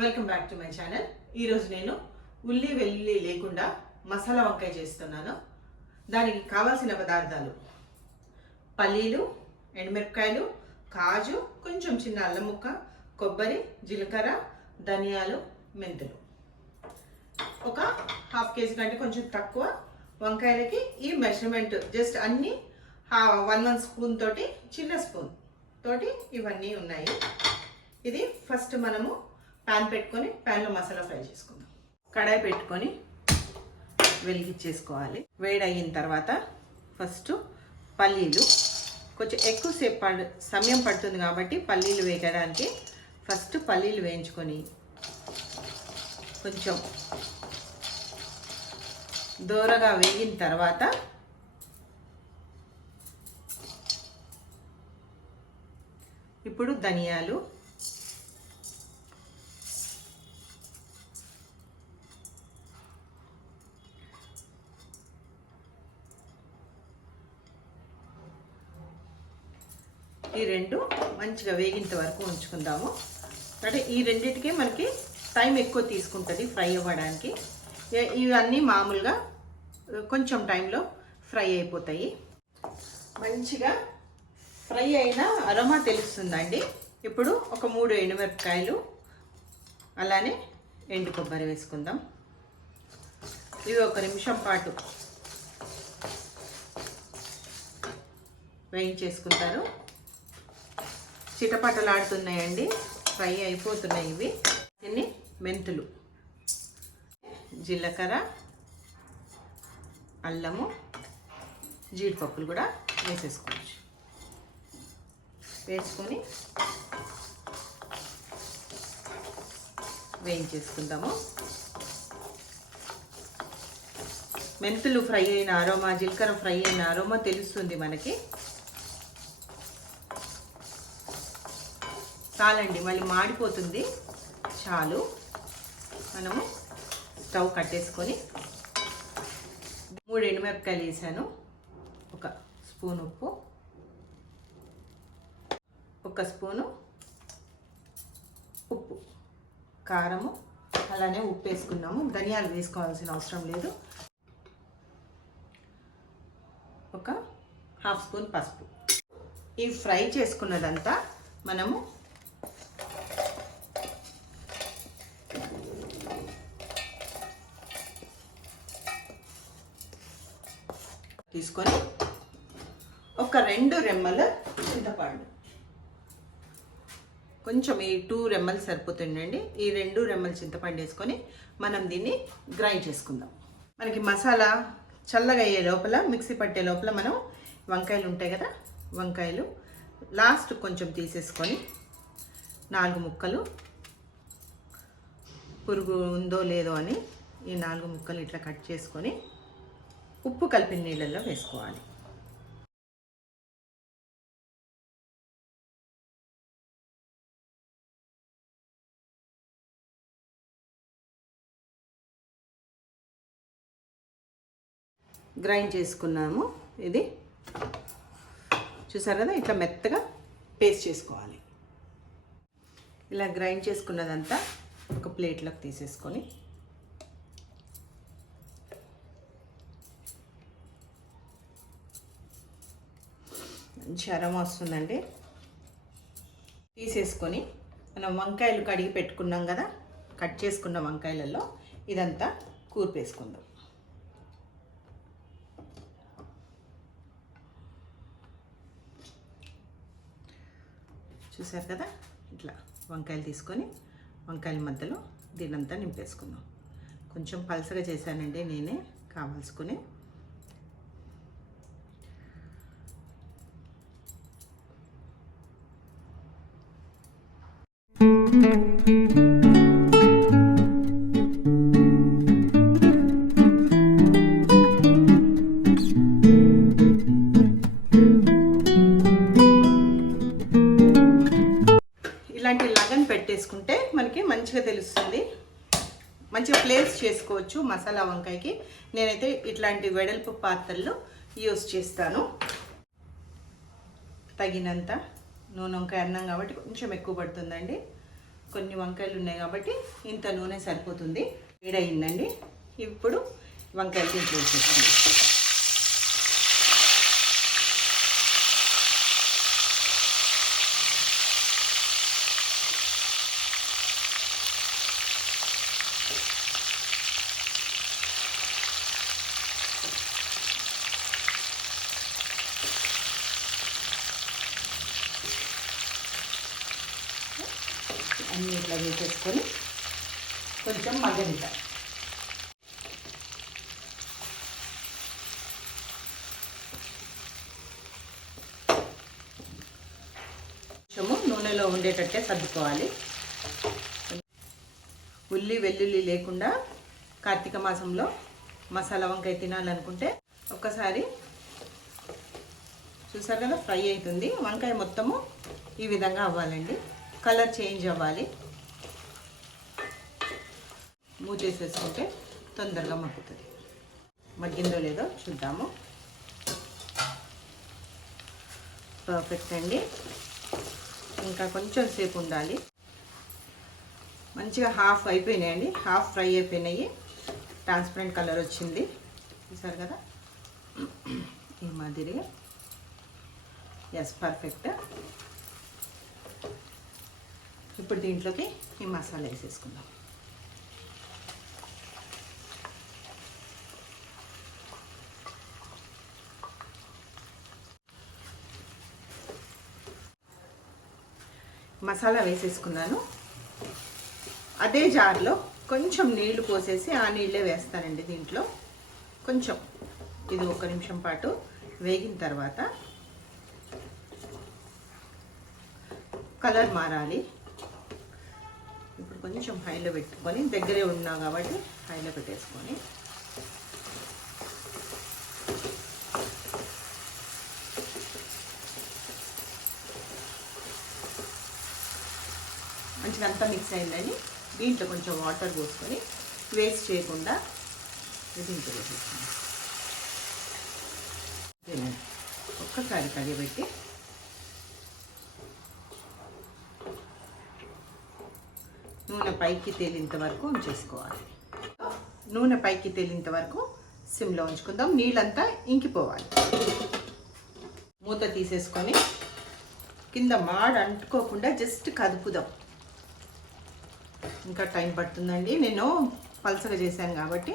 Welcome back to my channel ఈరోజు నేను ఉల్లి వెల్లుల్లి లేకుండా మసాలా వంకాయ చేస్తున్నాను. దానికి కావాల్సిన పదార్థాలు పల్లీలు ఎండుమిరపకాయలు కాజు కొంచెం చిన్న అల్లం ముక్క కొబ్బరి జీలకర్ర ధనియాలు మెంతులు. ఒక హాఫ్ కేజీ కంటే కొంచెం తక్కువ వంకాయలకి ఈ మెజర్మెంట్ జస్ట్ అన్నీ వన్ వన్ స్పూన్ తోటి చిన్న స్పూన్ తోటి ఇవన్నీ ఉన్నాయి. ఇది ఫస్ట్ మనము ప్యాన్ పెట్టుకొని ప్యాన్లో మసాలా ఫ్రై చేసుకుందాం. కడాయి పెట్టుకొని వెలిగించేసుకోవాలి. వేడి అయిన తర్వాత ఫస్ట్ పల్లీలు. కొంచెం ఎక్కువసేపు పడు సమయం పడుతుంది కాబట్టి పల్లీలు వేయడానికి ఫస్ట్ పల్లీలు వేయించుకొని కొంచెం దూరగా వేగిన తర్వాత ఇప్పుడు ధనియాలు రెండు మంచిగా వేగింత వరకు ఉంచుకుందాము. అంటే ఈ రెండింటికే మనకి టైం ఎక్కువ తీసుకుంటుంది ఫ్రై అవ్వడానికి. ఇవన్నీ మామూలుగా కొంచెం టైంలో ఫ్రై అయిపోతాయి. మంచిగా ఫ్రై అయిన అరోమా తెలుస్తుందండి. ఇప్పుడు ఒక మూడు ఎండుమిరపకాయలు అలానే ఎండు కొబ్బరి వేసుకుందాం. ఇవి ఒక నిమిషం పాటు వేయించేసుకుంటారు. చిటపటలాడుతున్నాయండి. ఫ్రై అయిపోతున్నాయి ఇవి. ఇన్ని మెంతులు జీలకర్ర అల్లము జీడిపప్పులు కూడా వేసేసుకోవచ్చు. వేసుకొని వేయించేసుకుందాము. మెంతులు ఫ్రై అయిన అరోమా జీలకర్ర ఫ్రై అయిన అరోమా తెలుస్తుంది మనకి. చాలండి మళ్ళీ మాడిపోతుంది. చాలు. మనము స్టవ్ కట్టేసుకొని మూడు ఎండుమిరపకాయలు వేసాను. ఒక స్పూన్ ఉప్పు ఒక స్పూను ఉప్పు కారము అలానే ఉప్పు వేసుకున్నాము. ధనియాలు వేసుకోవాల్సిన అవసరం లేదు. ఒక హాఫ్ స్పూన్ పసుపు. ఈ ఫ్రై చేసుకున్నదంతా మనము తీసుకొని ఒక రెండు రెమ్మల చింతపండు. కొంచెం ఈ టూ రెమ్మలు సరిపోతుండండి. ఈ రెండు రెమ్మలు చింతపండు వేసుకొని మనం దీన్ని గ్రైండ్ చేసుకుందాం. మనకి మసాలా చల్లగా అయ్యే లోపల మిక్సీ పట్టే లోపల మనం వంకాయలు ఉంటాయి కదా వంకాయలు లాస్ట్ కొంచెం తీసేసుకొని నాలుగు ముక్కలు పురుగు ఉందో లేదో అని ఈ నాలుగు ముక్కలు ఇట్లా కట్ చేసుకొని ఉప్పు కలిపిన నీళ్ళల్లో వేసుకోవాలి. గ్రైండ్ చేసుకున్నాము. ఇది చూసారు కదా ఇట్లా మెత్తగా పేస్ట్ చేసుకోవాలి. ఇలా గ్రైండ్ చేసుకున్నదంతా ఒక ప్లేట్లోకి తీసేసుకొని జ్వరం వస్తుందండి. తీసేసుకొని మనం వంకాయలు కడిగి పెట్టుకున్నాం కదా కట్ చేసుకున్న వంకాయలలో ఇదంతా కూర్పేసుకుందాం. చూసారు కదా? ఇట్లా వంకాయలు తీసుకొని వంకాయల మధ్యలో దీనంతా నింపేసుకుందాం. కొంచెం పలసగా చేశానండి నేనే కావాల్సుకుని చేసుకోవచ్చు వంకాయకి నేనైతే ఇట్లాంటి వెడల్పు పాత్రలు యూస్ చేస్తాను. తగినంత నూనె వంకాయ అన్నం కాబట్టి కొంచెం ఎక్కువ పడుతుందండి. కొన్ని వంకాయలు ఉన్నాయి కాబట్టి ఇంత నూనె సరిపోతుంది. వేడయిందండి. ఇప్పుడు వంకాయలు దీంట్లో అన్నీ ఇట్లా వేసేసుకొని కొంచెం మగ్గనిద్దాం. కొంచెము నూనెలో ఉండేటట్టే సర్దుకోవాలి. ఉల్లి వెల్లుల్లి లేకుండా కార్తీక మాసంలో మసాలా వంకాయ తినాలనుకుంటే ఒక్కసారి చూసారు కదా ఫ్రై అవుతుంది. వంకాయ మొత్తము ఈ విధంగా అవ్వాలండి. కలర్ చేంజ్ అవ్వాలి. మూచేసేసుకుంటే తొందరగా మగ్గుతుంది. మగ్గిందో లేదో చూద్దాము. పర్ఫెక్ట్ అండి. ఇంకా కొంచెం సేపు ఉండాలి. మంచిగా హాఫ్ అయిపోయినాయండి. హాఫ్ ఫ్రై అయిపోయినాయి. ట్రాన్స్పరెంట్ కలర్ వచ్చింది. చూసారు కదా? ఈ మాదిరిగా. ఎస్ పర్ఫెక్ట్ ఇప్పుడు దీంట్లోకి ఈ మసాలా వేసేసుకుందాం. మసాలా వేసేసుకున్నాను. అదే జార్లో కొంచెం నీళ్ళు పోసేసి ఆ నీళ్ళే వేస్తానండి దీంట్లో. కొంచెం ఇది ఒక నిమిషం పాటు వేగిన తర్వాత కలర్ మారాలి. కొంచెం హైలో పెట్టుకొని దగ్గరే ఉన్నా కాబట్టి హైలో పెట్టేసుకొని. మంచిగా అంతా మిక్స్ అయిందని దీంట్లో కొంచెం వాటర్ పోసుకొని వేస్ట్ చేయకుండా దీంట్లో వేసేసుకుందాం దీన్ని ఒక్కసారి కడిగిపెట్టి నూనె పైకి తేలినంత వరకు ఉంచేసుకోవాలి. నూనె పైకి తేలినంత వరకు సిమ్లో ఉంచుకుందాం. నీళ్ళంతా ఇంకిపోవాలి. మూత తీసేసుకొని కింద మాడ అంటుకోకుండా జస్ట్ కదుపుదాం. ఇంకా టైం పడుతుందండి. నేను పలసగా చేశాను కాబట్టి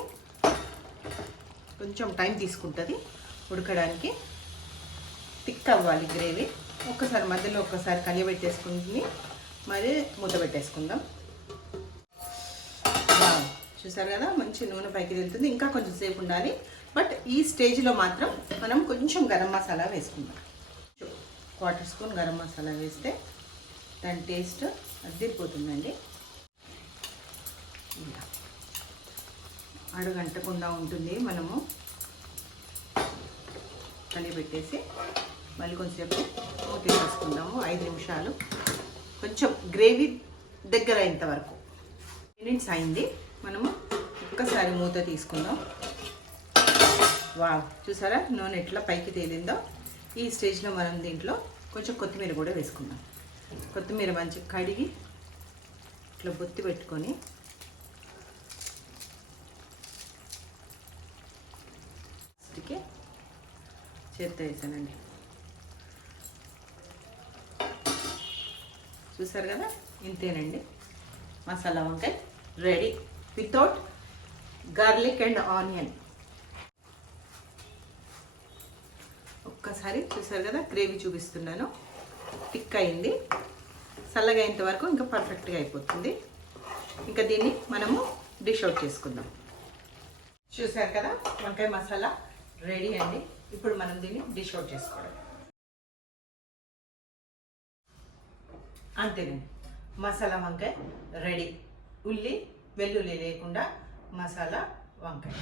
కొంచెం టైం తీసుకుంటుంది. ఉడకడానికి థిక్ అవ్వాలి గ్రేవీ. ఒక్కసారి మధ్యలో ఒక్కసారి కలియబెట్టేసుకుని మరి మూత పెట్టేసుకుందాం. చూసారు కదా మంచి నూనె పైకి వెళ్తుంది. ఇంకా కొంచెం సేపు ఉండాలి. బట్ ఈ స్టేజ్లో మాత్రం మనం కొంచెం గరం మసాలా వేసుకుందాం. క్వార్టర్ స్పూన్ గరం మసాలా వేస్తే దాని టేస్ట్ అద్దరిపోతుందండి ఇలా. అడుగంటకుండా ఉంటుంది మనము. కలిపెట్టేసి మళ్ళీ కొంచెంసేపు మూత వేసుకుందాము ఐదు నిమిషాలు. కొంచెం గ్రేవీ దగ్గర అయ్యేంత వరకు. మినిట్స్ అయింది. మనము ఒక్కసారి మూత తీసుకుందాం. వా చూసారా? నూనె ఎట్లా పైకి తేలిందో ఈ స్టేజ్లో మనం దీంట్లో కొంచెం కొత్తిమీర కూడా వేసుకుందాం. కొత్తిమీర మంచి కడిగి ఇట్లా బొత్తి పెట్టుకొని ఫస్ట్కి చేత్తో వేసానండి. చూసారు కదా? ఇంతేనండి. మసాలా వంకాయ ready. Without garlic and onion ఒక్కసారి చూసారు కదా గ్రేవీ చూపిస్తున్నాను. థిక్ అయింది. చల్లగా అయ్యేంత వరకు ఇంకా పర్ఫెక్ట్గా అయిపోతుంది. ఇంకా దీన్ని మనము డిష్ అవుట్ చేసుకుందాం. చూసారు కదా వంకాయ మసాలా రెడీ అండి. ఇప్పుడు మనం దీన్ని డిష్ అవుట్ చేసుకోవడం. అంతేనండి. మసాలా వంకాయ రెడీ ఉల్లి వెల్లుల్లి లేకుండా మసాలా వంకాయ.